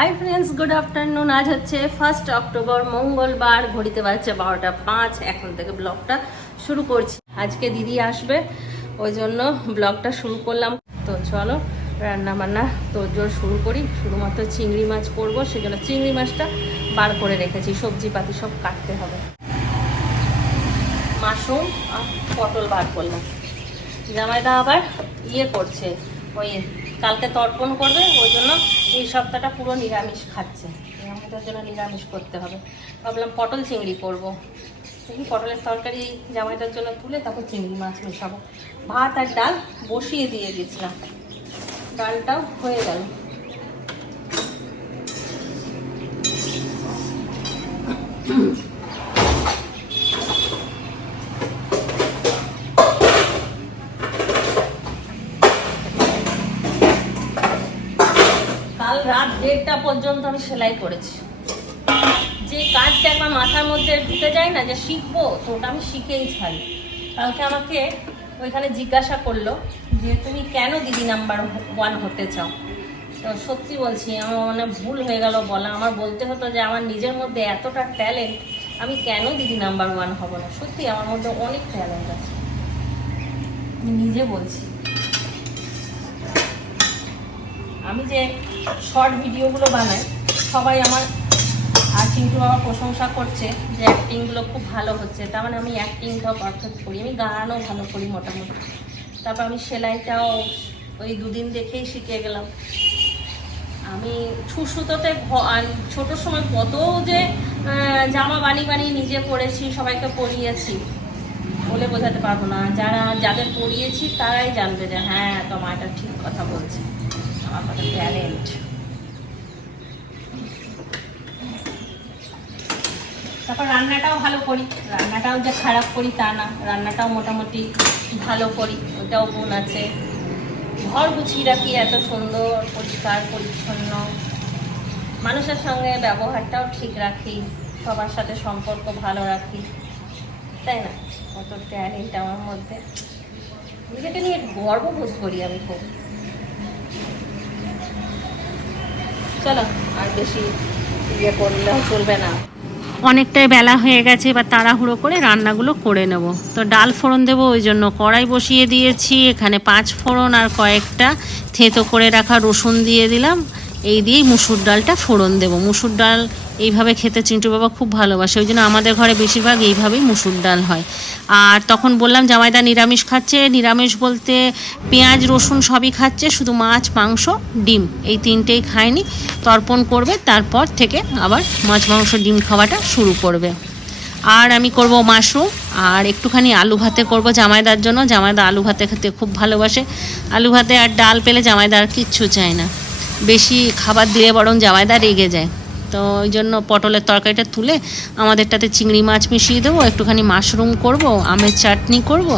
Hi friends good afternoon আজ হচ্ছে first October মঙ্গলবার, ঘড়িতে বাজছে বারোটা পাঁচ। এখন থেকে ব্লগটা শুরু করছি। আজকে দিদি আসবে, ওই জন্য ব্লগটা শুরু করলাম। তো চলো রান্না বান্না তো জোর শুরু করি। শুধুমাত্র চিংড়ি মাছ করব, সেজন্য চিংড়ি মাছটা বার করে রেখেছি। সবজি পাতি সব কাটতে হবে। মাশরুম আর পটল বার করলাম। জামাইদা আবার ইয়ে করছে, ওই কালকে তর্পণ করবে, ওই জন্য এই সপ্তাহটা পুরো নিরামিষ খাচ্ছে। আমাদের জন্য নিরামিষ করতে হবে। ভাবলাম পটল চিংড়ি করব। দেখি পটলের তরকারি জামাইটার জন্য তুলে তারপর চিংড়ি মাছ মেশাবো। ভাত আর ডাল বসিয়ে দিয়ে গেছিলাম। ডালটাও হয়ে গেল। কাল পর্যন্ত আমি সেলাই করেছি। যে কাজটা একবার মাথার মধ্যে ঢুকে যায় না যে শিখব, তো ওটা আমি শিখেই ছাড়ি। কালকে আমাকে ওইখানে জিজ্ঞাসা করল যে, তুমি কেন দিদি নাম্বার ওয়ান হতে চাও? তো সত্যি বলছি, আমার মানে ভুল হয়ে গেল বলা। আমার বলতে হতো যে, আমার নিজের মধ্যে এতটা ট্যালেন্ট আমি কেন দিদি নাম্বার ওয়ান হব না? সত্যি আমার মধ্যে অনেক ট্যালেন্ট আছে। আমি নিজে বলছি। আমি যে শর্ট ভিডিওগুলো বানাই, সবাই আমার আর চিন্টু প্রশংসা করছে যে অ্যাক্টিংগুলো খুব ভালো হচ্ছে। তার মানে আমি অ্যাক্টিংটাও পারফেক্ট করি, আমি গানও ভালো করি মোটামুটি। তারপর আমি সেলাইটাও ওই দুদিন দেখেই শিখে গেলাম। আমি ছুসুতোতে ছোটোর সময় কত যে জামা বানিয়ে বানিয়ে নিজে পরেছি, সবাইকে পরিয়েছি, বলে বোঝাতে পারব না। যারা, যাদের পড়িয়েছি তারাই জানবে যে হ্যাঁ তোমার এটা ঠিক কথা বলছে। আমার কত ট্যালেন্ট তারপর রান্নাটাও ভালো করি। রান্নাটাও যে খারাপ করি তা না। রান্নাটাও মোটামুটি ভালো করি। ওটাও গুণ আছে। ঘর গুছিয়ে রাখি, এত সুন্দর, পরিষ্কার, পরিচ্ছন্ন। মানুষের সঙ্গে ব্যবহারটাও ঠিক রাখি। সবার সাথে সম্পর্ক ভালো রাখি। তাই না? কত ট্যালেন্ট আমার মধ্যে। নিজেকে নিয়ে গর্ববোধ করি আমি খুব। ইয়ে অনেকটাই বেলা হয়ে গেছে, এবার তাড়াহুড়ো করে রান্নাগুলো করে নেব। তো ডাল ফোড়ন দেবো ওই জন্য। কড়াই বসিয়ে দিয়েছি, এখানে পাঁচ ফোড়ন আর কয়েকটা থেতো করে রাখা রসুন দিয়ে দিলাম। এই দিয়েই মুসুর ডালটা ফোড়ন দেবো। মুসুর ডাল এইভাবে খেতে চিন্টু বাবা খুব ভালোবাসে, ওই জন্য আমাদের ঘরে বেশিরভাগ এইভাবেই মুসুর ডাল হয়। আর তখন বললাম, জামাইদা নিরামিষ খাচ্ছে, নিরামিষ বলতে পেঁয়াজ, রসুন সবই খাচ্ছে, শুধু মাছ, মাংস, ডিম, এই তিনটেই খায়নি, তর্পণ করবে, তারপর থেকে আবার মাছ, মাংস, ডিম খাওয়াটা শুরু করবে। আর আমি করব মাশরুম, আর একটুখানি আলু ভাতে করব জামাইদার জন্য, জামাইদা আলু ভাতে খেতে খুব ভালোবাসে। আলু ভাতে আর ডাল পেলে জামাইদা আর কিচ্ছু চায় না। বেশি খাবার দিলে বরং জামাইদা রেগে যায়। তো ওই জন্য পটলের তরকারিটা তুলে আমাদেরটাতে চিংড়ি মাছ মিশিয়ে দেবো, একটুখানি মাশরুম করব, আমের চাটনি করব,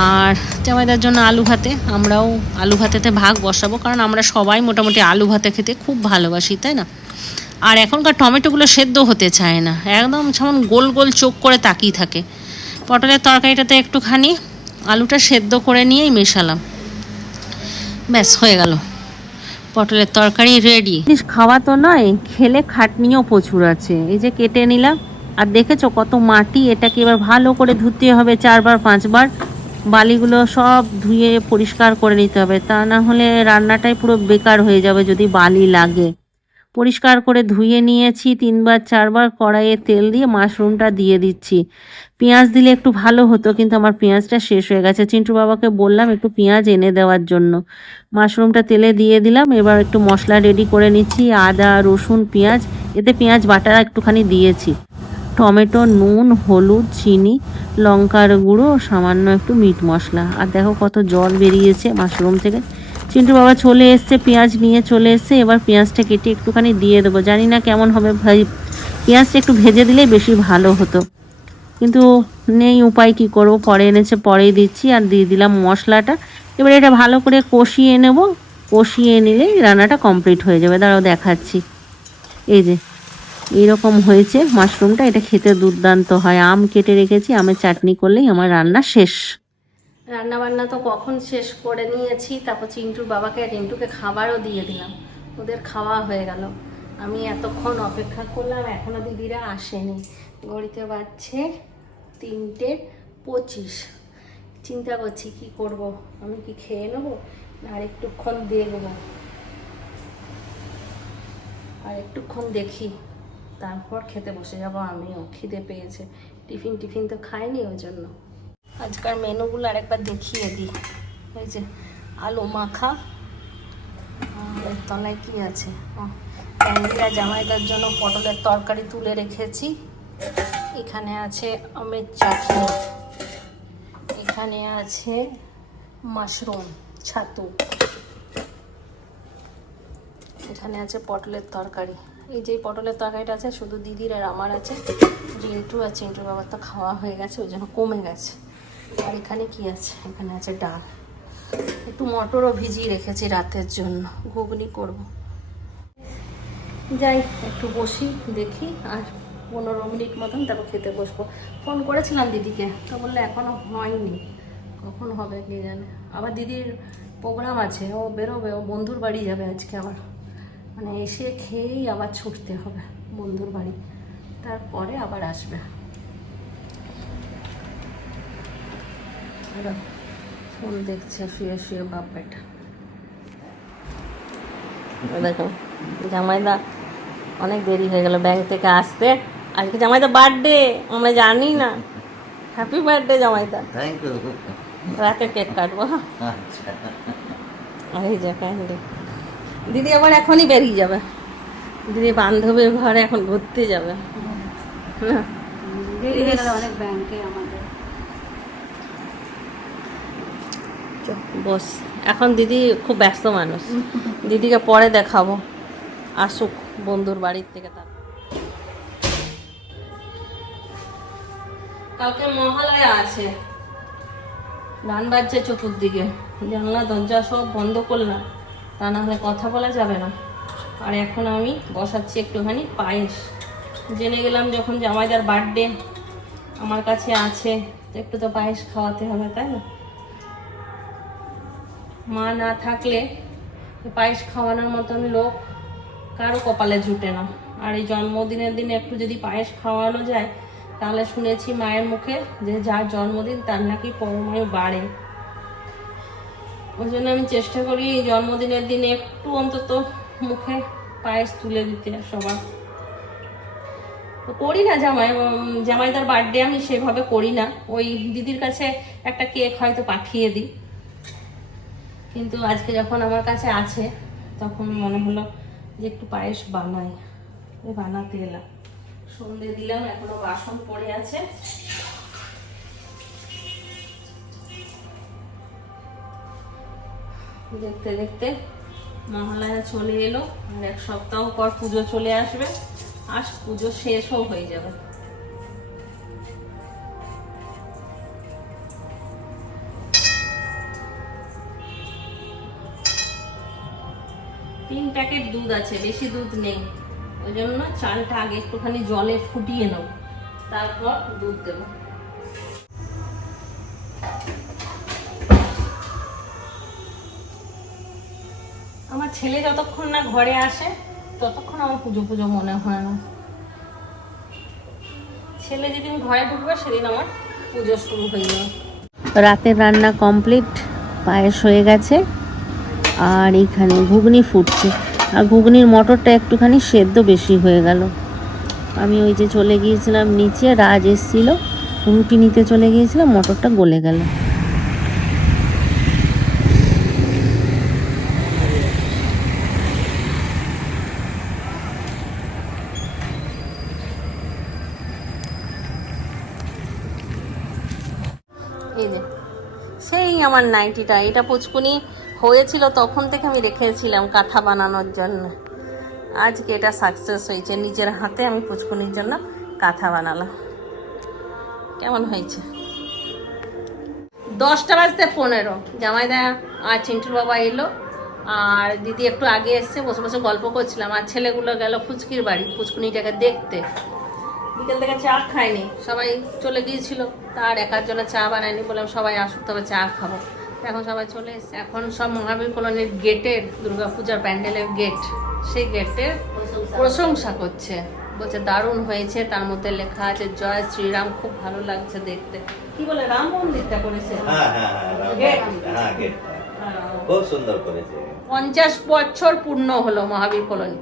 আর জামাইদার জন্য আলু ভাতে। আমরাও আলু ভাতেতে ভাগ বসাবো, কারণ আমরা সবাই মোটামুটি আলু ভাতে খেতে খুব ভালোবাসি, তাই না? আর এখনকার টমেটোগুলো সেদ্ধ হতে চায় না, একদম যেমন গোল গোল চোখ করে তাকিয়ে থাকে। পটলের তরকারিটাতে একটুখানি আলুটা সেদ্ধ করে নিয়েই মেশালাম। ব্যাস, হয়ে গেল। পটলের তরকারি রেডি খাওয়া তো নয়, খেলে খাটনিও প্রচুর আছে। এই যে কেটে নিলাম, আর দেখেছ কত মাটি, এটাকে এবার ভালো করে ধুতে হবে চারবার, পাঁচবার। বালিগুলো সব ধুয়ে পরিষ্কার করে নিতে হবে, তা না হলে রান্নাটাই পুরো বেকার হয়ে যাবে যদি বালি লাগে। পরিষ্কার করে ধুয়ে নিয়েছি, তিনবার, চারবার কড়াইয়ে তেল দিয়ে মাশরুমটা দিয়ে দিচ্ছি। পেঁয়াজ দিলে একটু ভালো হতো, কিন্তু আমার পেঁয়াজটা শেষ হয়ে গেছে। চিন্টু বাবাকে বললাম একটু পেঁয়াজ এনে দেওয়ার জন্য। মাশরুমটা তেলে দিয়ে দিলাম, এবার একটু মশলা রেডি করে নিচ্ছি, আদা, রসুন, পেঁয়াজ, এতে পেঁয়াজ বাটা একটুখানি দিয়েছি। টমেটো, নুন, হলুদ, চিনি, লঙ্কার গুঁড়ো, সামান্য একটু মিট মশলা। আর দেখো কত জল বেরিয়েছে মাশরুম থেকে। চিন্টু বাবা চলে এসছে, পেঁয়াজ নিয়ে চলে এসছে, এবার পেঁয়াজটা কেটে একটুখানি দিয়ে দেবো। জানি না কেমন হবে ভাই, পেঁয়াজটা একটু ভেজে দিলেই বেশি ভালো হতো। কিন্তু নেই, উপায় কি করব? পরে এনেছে, পরেই দিচ্ছি আর দিয়ে দিলাম মশলাটা। এবার এটা ভালো করে কষিয়ে নেব। কষিয়ে নিলেই রান্নাটা কমপ্লিট হয়ে যাবে। দাঁড়াও দেখাচ্ছি। এই যে, এইরকম হয়েছে মাশরুমটা। এটা খেতে দুর্দান্ত হয়। আম কেটে রেখেছি, আমের চাটনি করলেই আমার রান্না শেষ। রান্না বান্না তো কখন শেষ করে নিয়েছি, তারপর চিন্টুর বাবাকে, রিন্টুকে খাবারও দিয়ে দিলাম। ওদের খাওয়া হয়ে গেল। আমি এতক্ষণ অপেক্ষা করলাম, এখনও দিদিরা আসেনি। ঘড়িতে বাজছে তিনটে পঁচিশ। চিন্তা করছি কি করব, আমি কি খেয়ে নেব, আর একটুক্ষণ দেখব। আর একটুক্ষণ দেখি। তারপর খেতে বসে যাব আমিও, খিদে পেয়েছে। টিফিন টিফিন তো খাইনি ওই জন্য। আজকাল মেনুগুলো আরেকবার দেখিয়ে দিই। ওই যে আলু মাখা, আর তলায় কি আছে? প্যান্ডিরা জামাইদার জন্য পটলের তরকারি তুলে রেখেছি। এখানে আছে আমের চাটনি। এখানে আছে মাশরুম, ছাতু। এখানে আছে পটলের তরকারি। এই যে পটলের তরকারিটা আছে, শুধু দিদির আর আমার আছে। রিন্টু আর চিন্টুর বাবার তো খাওয়া হয়ে গেছে, ওই জন্য কমে গেছে। আর এখানে কি আছে? এখানে আছে ডাল। একটু মটরও ভিজিয়ে রেখেছি রাতের জন্য। ঘুগনি করব। যাই, একটু বসি, দেখি, আর পনেরো মিনিট মতন তারপর খেতে বসবো। ফোন করেছিলাম দিদিকে, তো বললে এখনও হয়নি। কখন হবে কে জানে? আবার দিদির প্রোগ্রাম আছে, ও বেরোবে, ও বন্ধুর বাড়ি যাবে আজকে আবার। মানে এসে খেয়েই আবার ছুটতে হবে বন্ধুর বাড়ি। তারপরে আবার আসবে। এবার ফোন দেখছে শুয়ে শুয়ে বাপ বেটা। দেখো জামাইদা অনেক দেরি হয়ে গেল ব্যাংক থেকে আসতে। আজকে জামাইদা বার্থডে আমরা জানি না। হ্যাপি বার্থডে জামাইদা। থ্যাংক ইউ রাতে কেক কাটবো। আচ্ছা। এই যে ক্যান্ডি দিদি আবার এখনই বেরিয়ে যাবে। দিদি বান্ধবীর ঘরে এখন ঘুরতে যাবে। না হয়ে অনেক ব্যাংকে আমাদের। চ, বস এখন দিদি খুব ব্যস্ত মানুষ। দিদিকে পরে দেখাবো। আসুক বন্ধুর বাড়ির থেকে তার। কালকে মহালয়া আছে। গান বাজছে চতুর্দিকে। জানলা দরজা সব বন্ধ করলাম। তা না হলে কথা বলা যাবে না। আর এখন আমি বসাচ্ছি একটুখানি পায়েস। জেনে গেলাম যখন জামাইদার বার্থডে আমার কাছে আছে তো একটু তো পায়েস খাওয়াতে হবে তাই না? মা না থাকলে পায়েস খাওয়ানোর মতন লোক কারও কপালে জুটে না। আর এই জন্মদিনের দিনে একটু যদি পায়েস খাওয়ানো যায়, তাহলে শুনেছি মায়ের মুখে যে যার জন্মদিন তার নাকি পরমায়ু বাড়ে। ওই জন্য আমি চেষ্টা করি এই জন্মদিনের দিনে একটু অন্তত মুখে পায়েস তুলে দিতে সবার। করি না জামাই জামাইদার বার্থডে আমি সেভাবে করি না। ওই দিদির কাছে একটা কেক হয়তো পাঠিয়ে দিই। কিন্তু আজকে যখন আমার কাছে আছে, তখন মনে হলো যে একটু পায়েস বানাই। বানাতে এলাম। সন্ধে দিলাম, এখনও বাসন পড়ে আছে। দেখতে দেখতে মহালয়া চলে এলো, আর এক সপ্তাহ পর পুজো চলে আসবে। আর পুজো শেষও হয়ে যাবে। তিন প্যাকেট দুধ আছে, বেশি দুধ নেই। ওই জন্য চালটা আগে একটুখানি জলে ফুটিয়ে নেব তারপর দুধ দেবো। আমার ছেলে যতক্ষণ না ঘরে আসে, ততক্ষণ আমার পুজো পুজো মনে হয় না। ছেলে যেদিন ঘরে ঢুকবে, সেদিন আমার পুজো শুরু হয়ে যাবে। রাতের রান্না কমপ্লিট, পায়েস হয়ে গেছে। আর এইখানে ঘুগনি ফুটছে। আর ঘুগনির মটরটা একটুখানি সেদ্ধ বেশি হয়ে গেল। আমি ওই যে চলে গিয়েছিলাম নিচে, রাজ এসেছিল। রুটি নিতে চলে গিয়েছিলাম মটরটা গলে গেল এই যে সেই আমার নাইটিটা এটা পুচকুনি হয়েছিল তখন থেকে আমি রেখেছিলাম কাঁথা বানানোর জন্য। আজকে এটা সাকসেস হয়েছে, নিজের হাতে আমি পুচকুনির জন্য কাঁথা বানালাম। কেমন হয়েছে? দশটা বাজতে পনেরো। জামাই জামাইদা আর চিন্টুর বাবা এলো, আর দিদি একটু আগে এসছে, বসে বসে গল্প করছিলাম। আর ছেলেগুলো গেল ফুচকির বাড়ি ফুচকুনিটাকে দেখতে। বিকেল থেকে চা খাইনি। সবাই চলে গিয়েছিল তার একার জন্য চা বানায়নি বললাম সবাই আসুক তবে চা খাব। এখন সবাই চলে এসছে। এখন সব মহাবীর কলোনির গেটের দুর্গাপূজার প্যান্ডেলের গেট সেই গেটের প্রশংসা করছে। বলছে দারুণ হয়েছে। তার মধ্যে লেখা আছে জয় শ্রীরাম। খুব ভালো লাগছে দেখতে। কি বলে রাম মন্দিরটা করেছে? হ্যাঁ হ্যাঁ হ্যাঁ। খুব সুন্দর করেছে। পঞ্চাশ বছর পূর্ণ হলো মহাবীর কলোনি।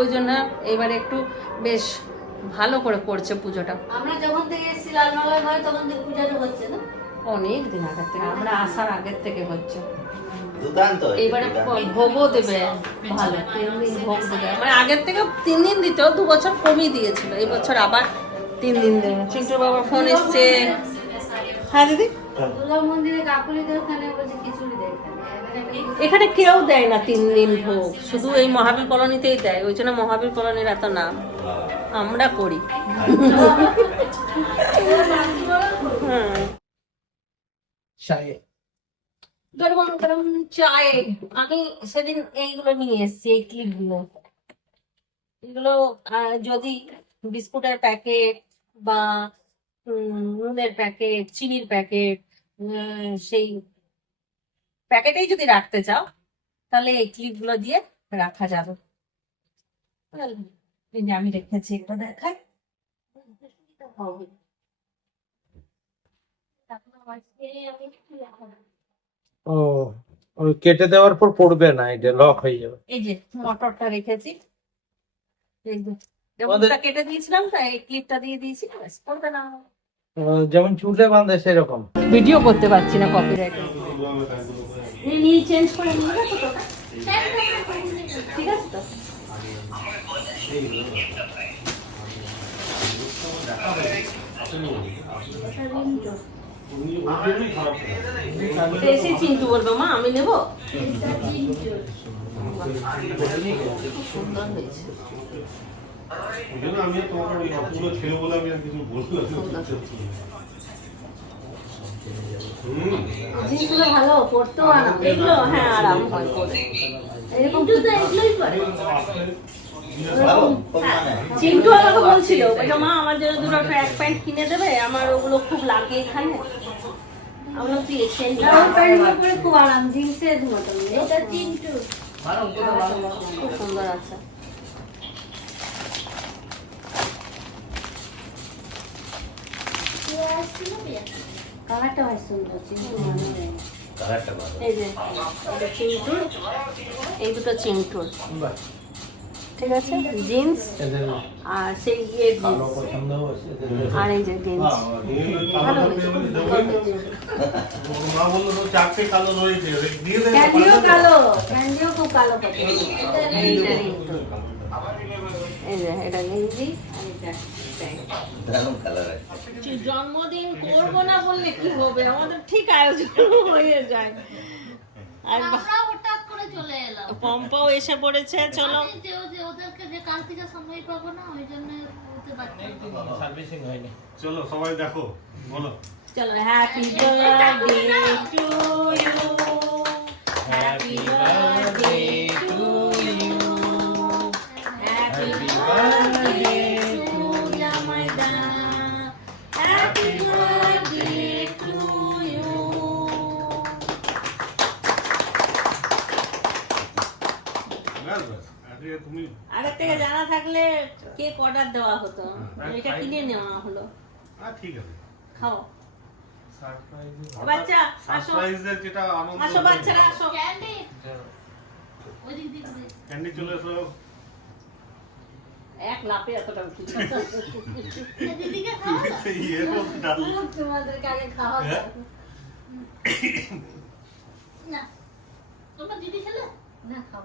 ওই জন্য এবারে একটু বেশ ভালো করে করছে পুজোটা। আমরা যখন থেকে এসেছি লালমালার ঘরে তখন থেকে পূজাটা হচ্ছে না? অনেক দিন আগের থেকে আমরা আসার আগের থেকে হচ্ছে। ভোগও দেবে ভালো ভোগ দেবে। মানে আগের থেকে তিন দিন দিত দু বছর কমই দিয়েছিল এই বছর আবার তিন দিন দেবে। চিন্টু বাবার ফোন এসছে। হ্যাঁ দিদি? দুর্গা মন্দিরে কাকুলিদের ওখানে বলছে খিচুড়ি। দেয় এখানে। কেউ দেয় না তিন দিন ভোগ। শুধু এই মহাবীর কলোনিতেই দেয় ওই জন্য মহাবীর কলোনির এত নাম। আমরা করি। গরম আমি সেদিন এইগুলো নিয়ে এসেছি এই ক্লিপগুলো। এগুলো আহ, যদি বিস্কুটের প্যাকেট বা উম, নুনের প্যাকেট চিনির প্যাকেট সেই প্যাকেটেই যদি রাখতে চাও তাহলে এই ক্লিপগুলো দিয়ে রাখা যাবে। আমি রেখেছি এটা দেখাই। ও ওই কেটে দেওয়ার পর পড়বে না এটা লক হয়ে যাবে। এই যে মটরটা রেখেছি। এই যে কেটে দিয়েছিলাম তাই এই ক্লিপটা দিয়ে দিয়েছি ব্যাস, করবে না। যেমন চুলে বাঁধে সেরকম। ভিডিও করতে পারছি না কপিরাইট চেঞ্জ করে নিয়ে গেছো তো ঠিক আছে তো। এসে চিন্টু বলবে মা আমি নেব? সুন্দর হয়েছে। ওই জন্য আমি তোমাকে ওই অতগুলো ছিল বলে আমি আর কিছু বললাম জিনিসগুলো ভালো পড়তেও আরাম। এগুলো হ্যাঁ আরাম হয়। এরকম জুতো এগুলোই পরে ভালো খুব চিন্টু আমাকে বলছিল বলছে মা আমার জন্য দুটো ট্র্যাক প্যান্ট কিনে দেবে আমার ওগুলো খুব লাগে এখানে। আমি বললাম, তুই এসে নিয়ে আর আয়। প্যান্টের উপরে খুব আরাম জিন্সের মতন। এটা চিন্টু খুব সুন্দর আছে। কালারটা হয় সুন্দর চিন্টু এই যে এটা চিন্টুর এই দুটো চিন্টুর ঠিক আছে? জিন্স আর সেই জিন্স। এদের আর এই যে গেঞ্জি ক্যান্ডিও কালো ক্যান্ডিও খুব কালো এই যে এটা গেঞ্জি আর এটা জন্মদিন করব না বললে কি হবে? আমাদের ঠিক আয়োজন হয়ে যায়। আর আমরা হঠাৎ করে চলে এলাম। পম্পাও এসে পড়েছে চলো। আমি যে যে ওদেরকে যে কাল থেকে সময় পাবো না ওই জন্য বলতে পারছি না। সার্ভিসিং হয়নি। চলো সবাই দেখো বলো। চলো happy birthday to you happy birthday to you happy birthday তুমি আগের থেকে জানা থাকলে কেক অর্ডার দেওয়া হতো? এটা কিনে নেওয়া হলো। হ্যাঁ ঠিক আছে। খাও। বাচ্চা আসো। যেটা আনন্দ আসো বাচ্চারা আসো। ক্যান্ডি। ক্যান্ডি চলে এসো। এক লাপে এতটা উঠি দিদিকে মধ্যে ডাল। তোমাদেরকে আগে খাওয়া হ্যাঁ? না। তোমার দিদি খেলে? না খাব।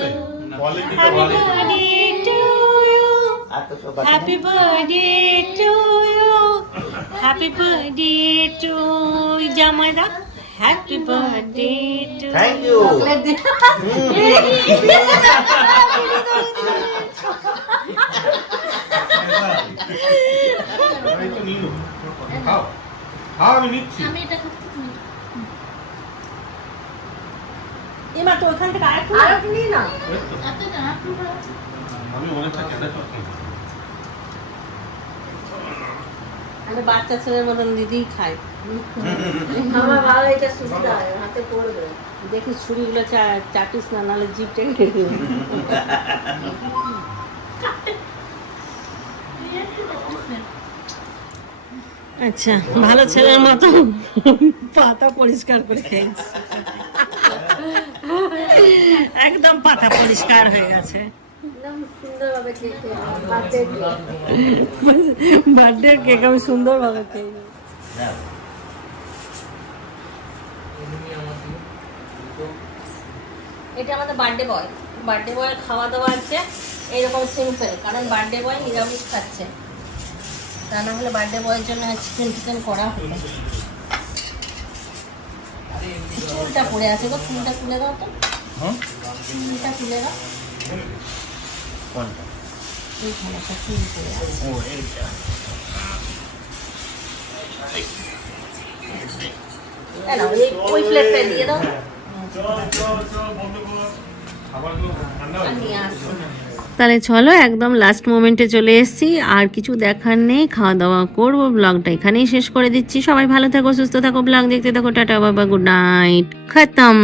হবে happy birthday to you happy birthday to জামাইদা। Happy birthday to thank you আমি নিচ্ছি। আমি এটা এমা তো ওখান থেকে আরেকটু আর একটু নিই না। আমি অনেকটা সব আমি বাচ্চা ছেলের মতন দিদিই খাই। আমার ভালো এটা সুবিধা হয় হাতে পড়বে। দেখি ছুরিগুলো চা- চাটিস না নাহলে জিপটা কেটে। আচ্ছা ভালো ছেলের মতো পাতা পরিষ্কার করে খেয়েছি একদম পাতা পরিষ্কার হয়ে গেছে। বার্থডে কেক আমি সুন্দরভাবে খেয়ে এটা আমাদের বার্থডে বয় বার্থডে বয়ের খাওয়া দাওয়া আছে এইরকম সিম্পল কারণ বার্থডে বয় নিরামিষ খাচ্ছে। তা না হলে বার্থডে বয়ের জন্য চিকেন টিকেন করা হলো। চুলটা পড়ে আছে গো চুলটা তুলে দাও তো। হুম তুলে কোনটা? ও এইটা। ওই প্লেটটা দিয়ে দাও। হয়ে তাহলে চলো একদম লাস্ট মোমেন্টে চলে এসেছি। আর কিছু দেখার নেই খাওয়া দাওয়া করব। ব্লগটা এখানেই শেষ করে দিচ্ছি। সবাই ভালো থাকো সুস্থ থাকো ব্লগ দেখতে থাকো। টাটা বাবা গুড নাইট খতম।